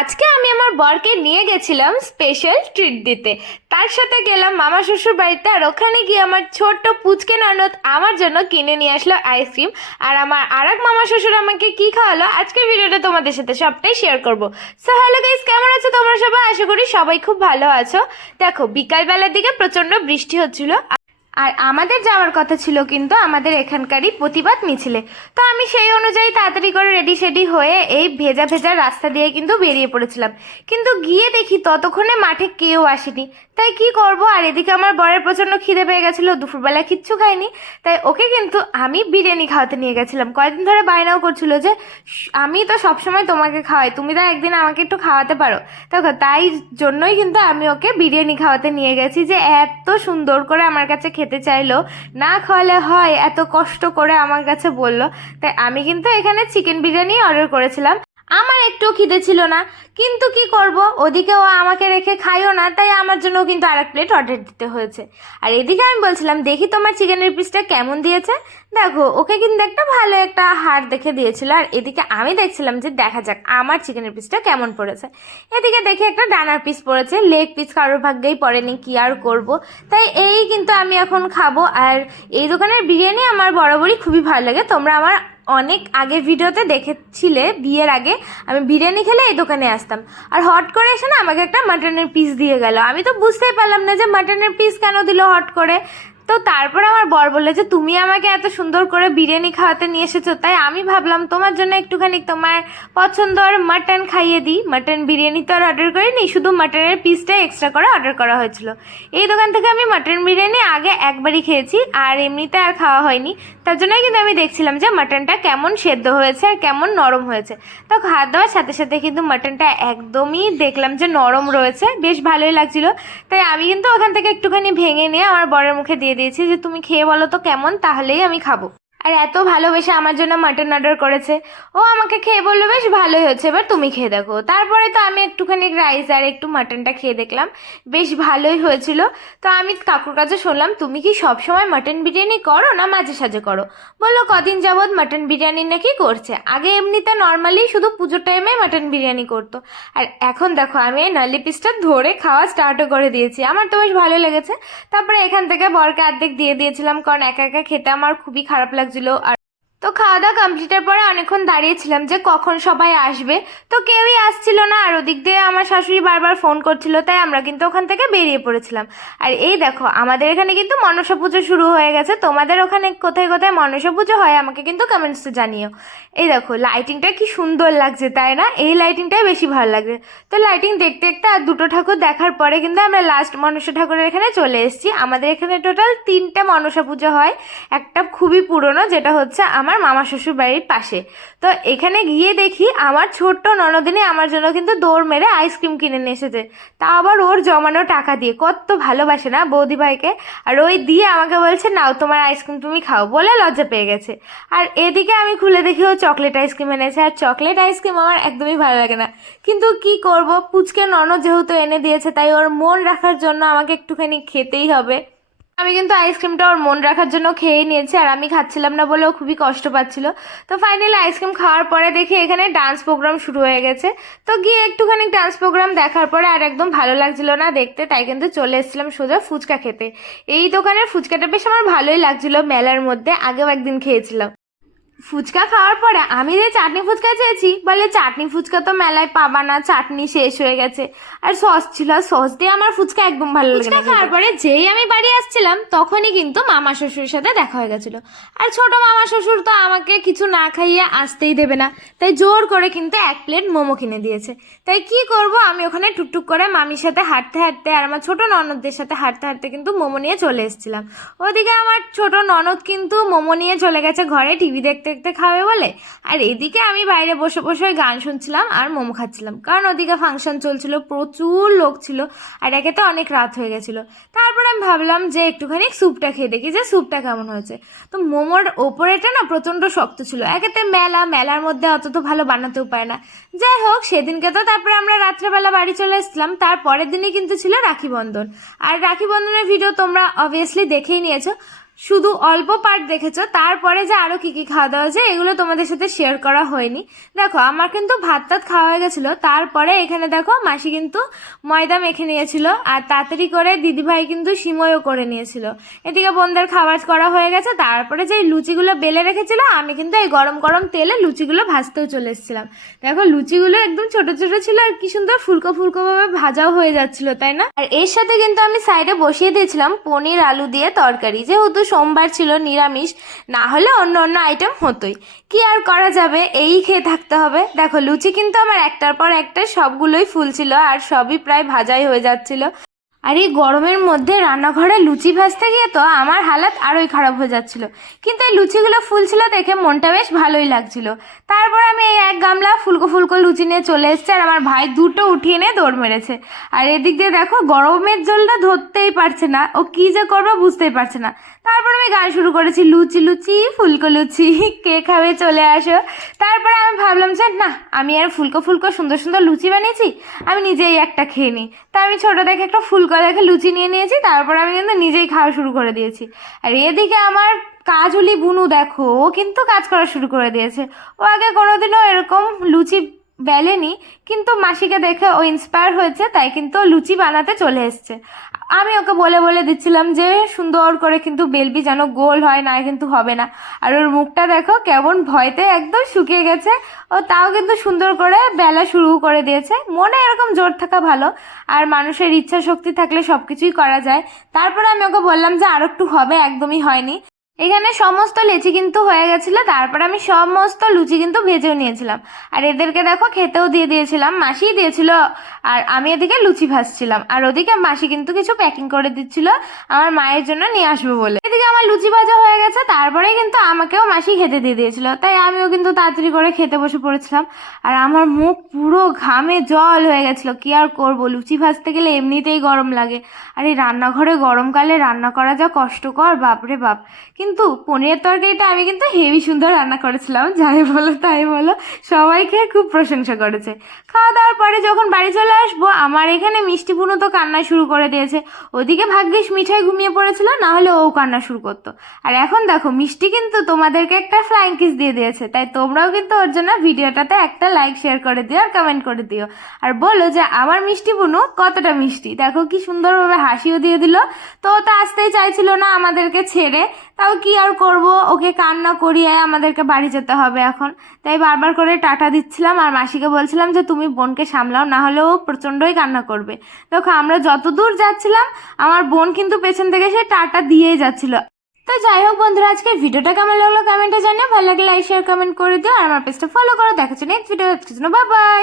আজকে আমি আমার বরকে নিয়ে গেছিলাম স্পেশাল ট্রিট দিতে। তার সাথে গেলাম মামা শ্বশুর বাড়িতে আর ওখানে গিয়ে আমার ছোট্ট পুচকে ননদ আমার জন্য কিনে নিয়ে আসলো আইসক্রিম আর আমার আর এক মামা শ্বশুর আমাকে কি খাওয়ালো আজকের ভিডিওটা তোমাদের সাথে সবটাই শেয়ার করব। সো হ্যালো গাইস কেমন আছো তোমরা সবাই? আশা করি সবাই খুব ভালো আছো। দেখো, বিকালবেলার দিকে প্রচণ্ড বৃষ্টি হচ্ছিল। আর আমাদের যাওয়ার কথা ছিল কিন্তু আমাদের এখানকারই প্রতিবাদ মিছিলে। তো আমি সেই অনুযায়ী তাড়াতাড়ি করে রেডি সেডি হয়ে এই ভেজা ভেজা রাস্তা দিয়ে কিন্তু বেরিয়ে পড়েছিলাম। কিন্তু গিয়ে দেখি ততক্ষণে মাঠে কেউ আসেনি। তাই কি করব? আর এদিকে আমার বরের প্রচণ্ড খিদে পেয়ে গেছিল, দুপুরবেলা কিচ্ছু খাইনি। তাই ওকে কিন্তু আমি বিরিয়ানি খাওয়াতে নিয়ে গেছিলাম। কয়েকদিন ধরে বায়নাও করছিল যে আমি তো সবসময় তোমাকে খাওয়াই, তুমি তো একদিন আমাকে একটু খাওয়াতে পারো। দেখো তাই জন্যই কিন্তু আমি ওকে বিরিয়ানি খাওয়াতে নিয়ে গেছি যে, এত সুন্দর করে আমার কাছে খেতে চাইলো, না খাওয়ালে হয়, এত কষ্ট করে আমার কাছে বলল। তাই আমি কিন্তু এখানে চিকেন বিরিয়ানি অর্ডার করেছিলাম। আমার একটু খিদে ছিল না। কিন্তু কি করব? ওদিকে ও আমাকে রেখে খাইও না, তাই আমার জন্য কিন্তু আর এক প্লেট অর্ডার দিতে হয়েছে। আর এদিকে আমি বলছিলাম, দেখি তোমার চিকেনের পিসটা কেমন দিয়েছে? দেখো, ওকে কিন্তু একটা ভালো একটা হাড় দেখে দিয়েছিল। আর এদিকে আমি দেখছিলাম যে, দেখা যাক আমার চিকেনের পিসটা কেমন পড়েছে। এদিকে দেখি একটা ডানার পিস পড়েছে। লেগ পিস কারোর ভাগ্যেই পড়েনি, কি আর করব? তাই এই কিন্তু আমি এখন খাব। আর এই দোকানের বিরিয়ানি আমার বরাবরই খুবই ভালো লাগে। তোমরা আমার অনেক আগের ভিডিওতে দেখেছিলে বিয়ের আগে, আমি বিরিয়ানি খেলে এই দোকানে আসতাম। আর হট করে এসে না আমাকে একটা মাটনের পিস দিয়ে গেল। আমি তো বুঝতেই পারলাম না যে মাটনের পিস কেন দিল হট করে। তো তারপর আমার বর বলল যে, তুমি আমাকে এত সুন্দর করে বিরিয়ানি খাওয়াতে নিয়ে এসেছ, তাই আমি ভাবলাম তোমার জন্য একটুখানি তোমার পছন্দর মাটন খাইয়ে দিই। মাটন বিরিয়ানি তো আর অর্ডার করিনি, শুধু মাটনের পিসটাই এক্সট্রা করে অর্ডার করা হয়েছিল। এই দোকান থেকে আমি মাটন বিরিয়ানি আগে একবারই খেয়েছি, আর এমনিতে আর খাওয়া হয়নি। তার জন্যই কিন্তু আমি দেখছিলাম যে মাটনটা কেমন সেদ্ধ হয়েছে আর কেমন নরম হয়েছে। তো খাওয়া দাওয়ার সাথে সাথে কিন্তু মাটনটা একদমই দেখলাম যে নরম রয়েছে, বেশ ভালোই লাগছিল। তাই আমি কিন্তু ওখান থেকে একটুখানি ভেঙে নিয়ে আমার বরের মুখে দিয়ে দিয়েছি যে, তুমি খেয়ে বলো তো কেমন, তাহলেই আমি খাব। আর এত ভালোবেসে আমার জন্য মাটন অর্ডার করেছে। ও আমাকে খেয়ে বলল, বেশ ভালোই হয়েছে, এবার তুমি খেয়ে দেখো। তারপরে তো আমি একটুখানি রাইস আর একটু মাটনটা খেয়ে দেখলাম। বেশ ভালোই হয়েছিল। তো আমি কাকুর কাছে শুনলাম, তুমি কি সব সময় মাটন বিরিয়ানি করো না মাঝে সাঝে করো? বলল, কদিন যাবৎ মাটন বিরিয়ানি নাকি করছে। আগে এমনিতে নর্মালি শুধু পুজোর টাইমে মাটন বিরিয়ানি করতো। আর এখন দেখো, আমি এই নালি পিসটা ধরে খাওয়া স্টার্টও করে দিয়েছি। আমার তো বেশ ভালো লেগেছে। তারপরে এখান থেকে বরকে অর্ধেক দিয়ে দিয়েছিলাম, কারণ একা একা খেতে আমার খুবই খারাপ লাগছিল আর তো খাওয়া দাওয়া কমপ্লিটের পরে অনেকক্ষণ দাঁড়িয়েছিলাম যে কখন সবাই আসবে। তো কেউই আসছিল না, আর ওদিক দিয়ে আমার শাশুড়ি বারবার ফোন করছিল, তাই আমরা কিন্তু ওখান থেকে বেরিয়ে পড়েছিলাম। আর এই দেখো, আমাদের এখানে কিন্তু মনসা পুজো শুরু হয়ে গেছে। তোমাদের ওখানে কোথায় কোথায় মনসা পুজো হয় আমাকে কিন্তু কমেন্টসে জানিও। এই দেখো লাইটিংটা কি সুন্দর লাগছে, তাই না? এই লাইটিংটাই বেশি ভালো লাগে তো লাইটিং দেখতে দেখতে আর দুটো ঠাকুর দেখার পরে কিন্তু আমরা লাস্ট মনসা ঠাকুরের এখানে চলে এসেছি। আমাদের এখানে টোটাল তিনটে মনসা পুজো হয়। একটা খুবই পুরনো, যেটা হচ্ছে আমার মামা শ্বশুর বাড়ির পাশে। তো এখানে গিয়ে দেখি আমার ছোট্ট ননদিনী আমার জন্য কিন্তু দৌড় মেরে আইসক্রিম কিনে নিয়ে এসেছে। তা আবার ওর জমানো টাকা দিয়ে। কত ভালোবাসে না বৌদি ভাইকে? আর ওই দিয়ে আমাকে বলছে, নাও তোমার আইসক্রিম তুমি খাও। বলে লজ্জা পেয়ে গেছে। আর এদিকে আমি খুলে দেখি ও চকলেট আইসক্রিম এনেছে। আর চকলেট আইসক্রিম আমার একদমই ভালো লাগে না। কিন্তু কি করব? পুচকে ননদ যেহেতু এনে দিয়েছে, তাই ওর মন রাখার জন্য আমাকে একটুখানি খেতেই হবে। আমি কিন্তু আইসক্রিমটা ওর মন রাখার জন্য খেয়ে নিয়েছি, আর আমি খাচ্ছিলাম না বলে ও খুবই কষ্ট পাচ্ছিল। তো ফাইনালি আইসক্রিম খাওয়ার পরে দেখি এখানে ডান্স প্রোগ্রাম শুরু হয়ে গেছে। তো গিয়ে একটুখানি ডান্স প্রোগ্রাম দেখার পরে আর একদম ভালো লাগছিল না দেখতে, তাই কিন্তু চলে এসেছিলাম সোজা ফুচকা খেতে। এই দোকানের ফুচকাটা বেশ আমার ভালোই লাগছিল মেলার মধ্যে, আগেও একদিন খেয়েছিলাম। ফুচকা খাওয়ার পরে আমি যে চাটনি ফুচকা চেয়েছি বলে চাটনি ফুচকা তো মেলায় পাবা না চাটনি শেষ হয়ে গেছে। আর সস ছিল সস দিয়ে আমার ফুচকা একদম ভালো লাগে না খাওয়ার পরে যেই আমি বাড়ি আসছিলাম তখনই কিন্তু মামা শ্বশুরের সাথে দেখা হয়ে গেছিল। আর ছোট মামা শ্বশুর তো আমাকে কিছু না খাইয়ে আসতেই দেবে না। তাই জোর করে কিন্তু এক প্লেট মোমো কিনে দিয়েছে। তাই কি করব আমি ওখানে টুকটুক করে মামির সাথে হাঁটতে হাঁটতে আর আমার ছোট ননদদের সাথে হাঁটতে হাঁটতে কিন্তু মোমো নিয়ে চলে এসেছিলাম। ওদিকে আমার ছোট ননদ কিন্তু মোমো নিয়ে চলে গেছে ঘরে টিভি দেখতে দেখতে খাবে বলে? আর এদিকে আমি বাইরে বসে বসে গান শুনছিলাম আর মোমো খাচ্ছিলাম। কারণ ওদিকে ফাংশন চলছিল, প্রচুর লোক ছিল আর একেতে অনেক রাত হয়ে গেছিল। তারপরে আমি ভাবলাম যে একটুখানি স্যুপটা খেয়ে দেখি যে স্যুপটা কেমন হয়েছে। তো মোমোর ওপরেটা না প্রচণ্ড শক্ত ছিল। একেতে মেলা, মেলার মধ্যে অত তো ভালো বানাতেও পারে না। যাই হোক, সেদিনকে তো তারপরে আমরা রাত্রেবেলা বাড়ি চলে এসেছিলাম। তার পরের দিনই কিন্তু ছিল রাখি বন্ধন। আর রাখি বন্ধনের ভিডিও তোমরা অবভিয়াসলি দেখেই নিয়েছো। শুধু অল্প পার্ট দেখেছ, তারপরে যে আরও কী কী খাওয়া দাওয়া হয়েছে, এগুলো তোমাদের সাথে শেয়ার করা হয়নি। দেখো, আমার কিন্তু ভাত টাত খাওয়া হয়ে গেছিল, তারপরে এখানে দেখো মাসি কিন্তু ময়দা মেখে নিয়েছিল, আর তাড়াতাড়ি করে দিদিভাই কিন্তু সিময়ও করে নিয়েছিল। এদিকে বোনদের খাবার করা হয়ে গেছে, তারপরে যে লুচিগুলো বেলে রেখেছিল, আমি কিন্তু এই গরম গরম তেলে লুচিগুলো ভাজতেও চলে এসেছিলাম। দেখো, লুচিগুলো একদম ছোট ছোট ছিল, আর কি সুন্দর ফুলকো ফুলকো ভাবে ভাজাও হয়ে যাচ্ছিল, তাই না? আর এর সাথে কিন্তু আমি সাইডে বসিয়ে দিয়েছিলাম পনির আলু দিয়ে তরকারি, যেহেতু সোমবার ছিল নিরামিষ, না হলে অন্য অন্য আইটেম হতোই। কি আর করা যাবে? এই খেয়ে থাকতে হবে। দেখো, লুচি কিন্তু আমার একটার পর একটা সবগুলোই ফুল ছিল আর সবই প্রায় ভাজাই হয়ে যাচ্ছিল। আর এই গরমের মধ্যে রান্নাঘরে লুচি ভাজতে গিয়ে তো আমার হালাত আরোই খারাপ হয়ে যাচ্ছিল। কিন্তু এই লুচিগুলো ফুলছিল দেখে মনটা বেশ ভালোই লাগছিল। তারপর আমি এই এক গামলা ফুলকো ফুলকো লুচি নিয়ে চলে এসেছি আর আমার ভাই দুটো উঠিয়ে নিয়ে দৌড় মেরেছে। আর এদিক দিয়ে দেখো, গরমের জলটা ধরতেই পারছে না। ও কি যে করবে বুঝতেই পারছে না। তারপর আমি গান শুরু করেছি, লুচি লুচি, ফুলকো লুচি, কে খাবে চলে আসো। তারপরে আমি ভাবলাম যে, না, আমি আর ফুলকো ফুলকো সুন্দর সুন্দর লুচি বানিয়েছি, আমি নিজেই একটা খেয়ে নিই। তা আমি ছোটো দেখে একটা ফুলকো দেখে লুচি নিয়ে নিয়েছি, তারপর আমি কিন্তু নিজেই খাওয়া শুরু করে দিয়েছি। আর এদিকে আমার কাজুলি বুনু, দেখো, ও কিন্তু কাজ করা শুরু করে দিয়েছে। ও আগে কোনোদিনও এরকম লুচি বেলেনি, কিন্তু মাসিকে দেখে ও ইন্সপায়ার হয়েছে, তাই কিন্তু লুচি বানাতে চলে এসছে। আমি ওকে বলে বলে দিচ্ছিলাম যে, সুন্দর করে কিন্তু বেলবি যেন গোল হয়, না কিন্তু হবে না। আর ওর মুখটা দেখো কেমন ভয়তে একদম শুকিয়ে গেছে। ও তাও কিন্তু সুন্দর করে বেলা শুরু করে দিয়েছে। মনে এরকম জোর থাকা ভালো। আর মানুষের ইচ্ছা শক্তি থাকলে সব কিছুই করা যায়। তারপরে আমি ওকে বললাম যে, আর একটু হবে, একদমই হয়নি। এখানে সমস্ত লেচি কিন্তু হয়ে গেছিল, তারপর আমি সমস্ত লুচি কিন্তু ভেজেও নিয়েছিলাম। আর এদেরকে দেখো খেতেও দিয়ে দিয়েছিলাম, মাসিই দিয়েছিল, আর আমি এদিকে লুচি ভাজছিলাম। আর ওদিকে মাসি কিন্তু কিছু প্যাকিং করে দিচ্ছিল, আমার মায়ের জন্য নিয়ে আসব বলে। এদিকে আমার লুচি ভাজা হয়ে গেছে, তারপরে কিন্তু আমাকেও মাসি খেতে দিয়ে দিয়েছিল। তাই আমিও কিন্তু তাড়াতাড়ি করে খেতে বসে পড়েছিলাম। আর আমার মুখ পুরো ঘামে জল হয়ে গেছিল, কি আর করব? লুচি ভাজতে গেলে এমনিতেই গরম লাগে। আর এই রান্নাঘরে গরমকালে রান্না করা যা কষ্টকর, বাপরে বাপ। কিন্তু পনিরের তরকারিটা আমি কিন্তু হেভি সুন্দর রান্না করেছিলাম, যাই বলো তাই বলো। সবাই খেয়ে খুব প্রশংসা করেছে। খাওয়া দাওয়ার পরে যখন বাড়ি চলে আসব, আমার এখানে মিষ্টি পুনো তো কান্না শুরু করে দিয়েছে। ওদিকে ভাগ্যিস মিঠাই ঘুমিয়ে পড়েছিল, না হলে ও কান্না শুরু করতো। আর এখন দেখো, মিষ্টি কিন্তু তোমাদেরকে একটা ফ্লাইং কিস দিয়ে দিয়েছে, তাই তোমরাও কিন্তু ওর জন্য ভিডিওটাতে একটা লাইক শেয়ার করে দিও আর কমেন্ট করে দিও। আর বলো যে, আমার মিষ্টি বুনু কতটা মিষ্টি? দেখো কি সুন্দরভাবে হাসিও দিয়ে দিল। তো তো আসতেই চাইছিল না আমাদেরকে ছেড়ে। তাও কি আর করব? ওকে কান্না করিয়ে আমাদেরকে বাড়ি যেতে হবে এখন। তাই বারবার করে টাটা দিচ্ছিলাম আর মাসিকে বলছিলাম যে, তুমি বোনকে সামলাও, না হলে ও প্রচণ্ডই কান্না করবে। দেখো, আমরা যত দূর যাচ্ছিলাম, আমার বোন কিন্তু পেছন থেকে সে টাটা দিয়েই যাচ্ছিল। তো যাই হোক বন্ধুরা আজকে ভিডিওটা কেমন লাগল কমেন্টে জানিয়ে ভালো লাগলে লাইক শেয়ার কমেন্ট করে দিও। আর আমার পেজটা ফলো করো। দেখাচ্ছি নেক্সট ভিডিও বাই বাই